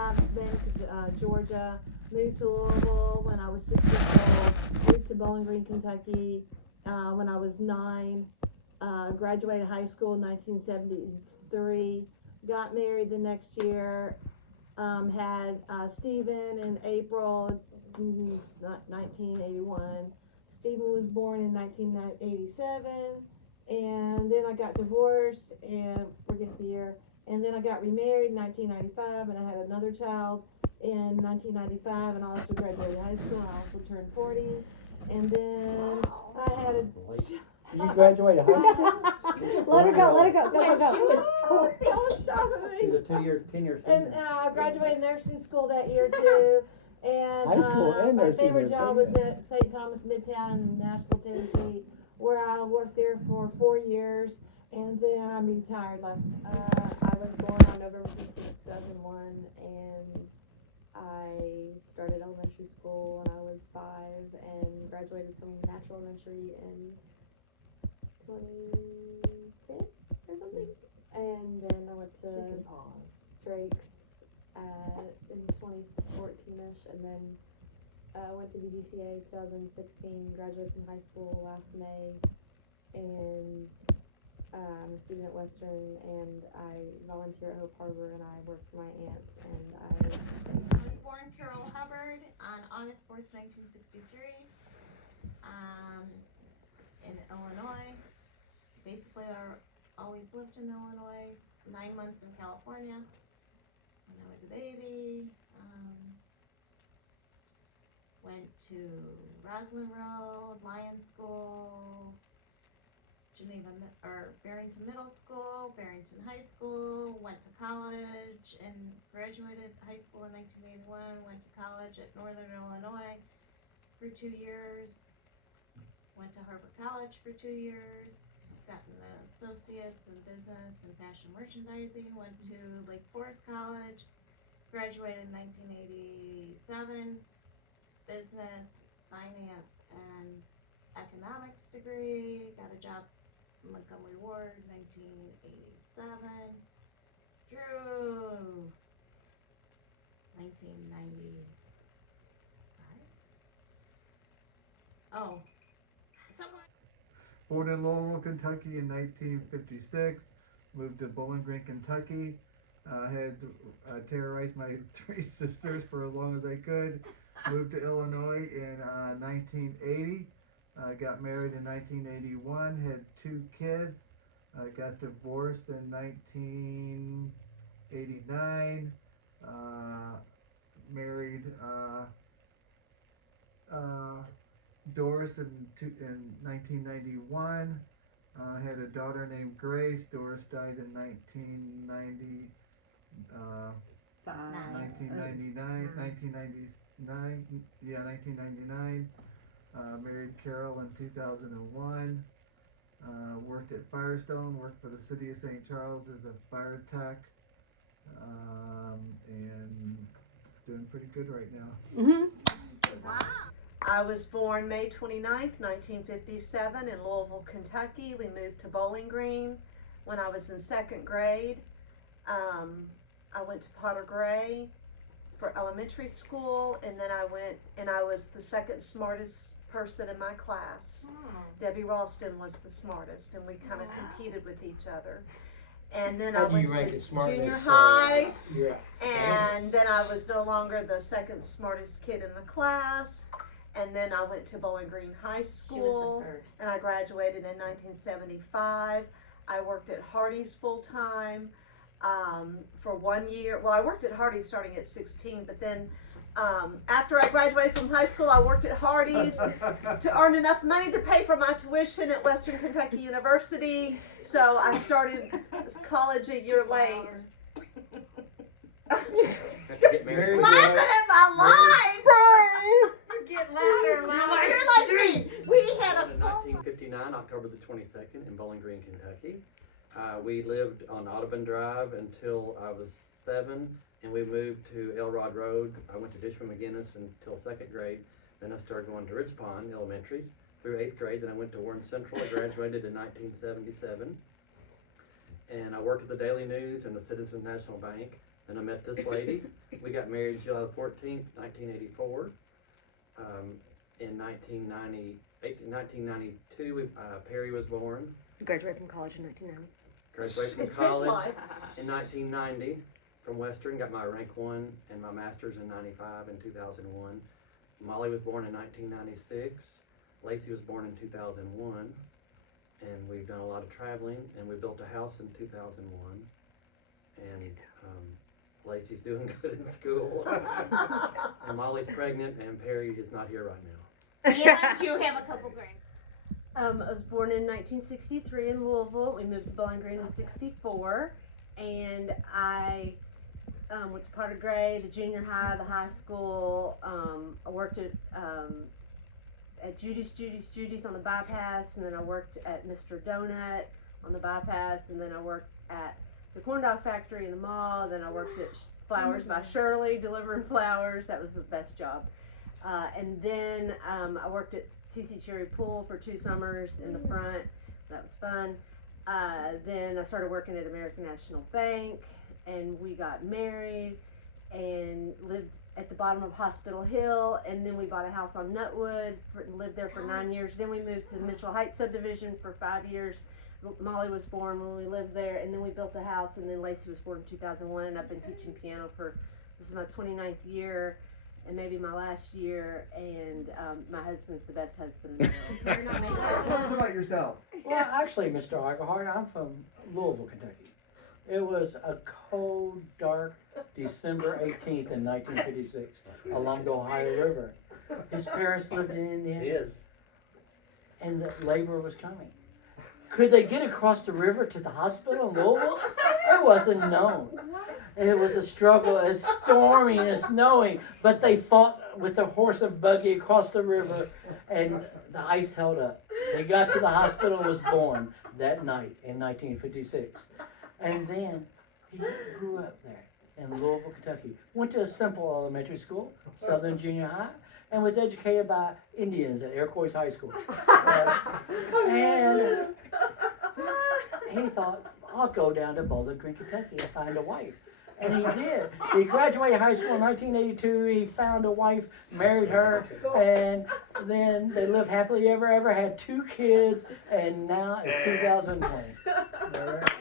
1985, Savannah, Georgia. Moved to Louisville when I was 6 years old. Moved to Bowling Green, Kentucky when I was 9. Graduated high school in 1973. Got married the next year. Had Stephen in April 1981. Stephen was born in 1987, and then I got divorced and forget the year. And then I got remarried in 1995, and I had another child in 1995, and I also graduated high school. I also turned 40, and then I had a. You graduated high school? Let her go, let her go, go, When go, go. she was 40. Don't stop at She's me. a 10-year And senior. I graduated nursing school that year too. And High school and my nursing, favorite you're job was senior. at St. Thomas Midtown in Nashville, Tennessee, where I worked there for 4 years. And then I retired last. I was born on November 15th, 2001, and I started elementary school when I was 5 and graduated from natural elementary in 2010 or something. And then I went to Drake's in 2014ish, and then went to BGCA 2016, graduated from high school last May, and I'm a student at Western, and I volunteer at Hope Harbor, and I work for my aunt, and I was born Carol Hubbard on August 4th, 1963, in Illinois. Basically, I always lived in Illinois, 9 months in California when I was a baby. Went to Roslyn Road, Lion School, Barrington Middle School, Barrington High School, went to college and graduated high school in 1981, went to college at Northern Illinois for 2 years, went to Harvard College for 2 years, got an associate's in business and fashion merchandising, went to Lake Forest College, graduated in 1987, business, finance, and economics degree, got a job Montgomery Ward, 1987 through 1995. Oh, somewhere. Born in Louisville, Kentucky in 1956. Moved to Bowling Green, Kentucky. Had terrorized my 3 sisters for as long as I could. Moved to Illinois in 1980. Got married in 1981. Had 2 kids. Got divorced in 1989. Married Doris in 1991. Had a daughter named Grace. Doris died in 1990. 1999. Married Carol in 2001. Worked at Firestone. Worked for the city of St. Charles as a fire tech. And doing pretty good right now. I was born May 29th, 1957 in Louisville, Kentucky. We moved to Bowling Green when I was in 2nd grade. I went to Potter Gray for elementary school, and then I was the 2nd smartest person in my class. Debbie Ralston was the smartest, and we kind of competed with each other. And then I went to the junior high, and then I was no longer the 2nd smartest kid in the class. And then I went to Bowling Green High School, and I graduated in 1975. I worked at Hardee's full time for 1 year. Well, I worked at Hardee's starting at 16, but then after I graduated from high school, I worked at Hardee's to earn enough money to pay for my tuition at Western Kentucky University. So I started college a year late. Very Laughing at my life. Get louder, louder. You're like me. We had a In 1959, October the 22nd, in Bowling Green, Kentucky. We lived on Audubon Drive until I was 7, and we moved to Elrod Road. I went to Dishman McGinnis until 2nd grade. Then I started going to Ridge Pond Elementary through 8th grade. Then I went to Warren Central. I graduated in 1977. And I worked at the Daily News and the Citizens National Bank Then I met this lady. We got married July 14th, 1984. In 1992, Perry was born. You graduated from college in 1990. Graduated from It's his college life. in 1990 from Western. Got my rank 1 and my master's in 95 and 2001. Molly was born in 1996. Lacey was born in 2001. And we've done a lot of traveling, and we built a house in 2001. And Lacey's doing good in school. And Molly's pregnant, and Perry is not here right now. And you have a couple grand. I was born in 1963 in Louisville. We moved to Bowling Green in 64. And I went to Potter Gray, the junior high, the high school. I worked at Judy's on the bypass. And then I worked at Mr. Donut on the bypass. And then I worked at the corn dog factory in the mall. Then I worked at Flowers by Shirley, delivering flowers. That was the best job. And then I worked at TC Cherry Pool for 2 summers in the front. That was fun. Then I started working at American National Bank, and we got married and lived at the bottom of Hospital Hill. And then we bought a house on Nutwood and lived there for 9 years. Then we moved to Mitchell Heights subdivision for 5 years. Molly was born when we lived there, and then we built the house. And then Lacey was born in 2001, and I've been teaching piano for, this is my 29th year. And maybe my last year, and my husband's the best husband in the world. You're not making Tell us about yourself. Well, actually, Mr. Eichelhart, I'm from Louisville, Kentucky. It was a cold, dark December 18th in 1956 along the Ohio River. His parents lived in Indiana, and the labor was coming. Could they get across the river to the hospital in Louisville? It wasn't known. It was a struggle. It's stormy and it's snowing, but they fought with their horse and buggy across the river, and the ice held up. They got to the hospital and was born that night in 1956. And then he grew up there in Louisville, Kentucky. Went to a simple elementary school, Southern Junior High, and was educated by Indians at Iroquois High School. And he thought, I'll go down to Bowling Green, Kentucky and find a wife. And he did. He graduated high school in 1982. He found a wife, married her, and then they lived happily ever, had 2 kids, and now it's 2020. All right.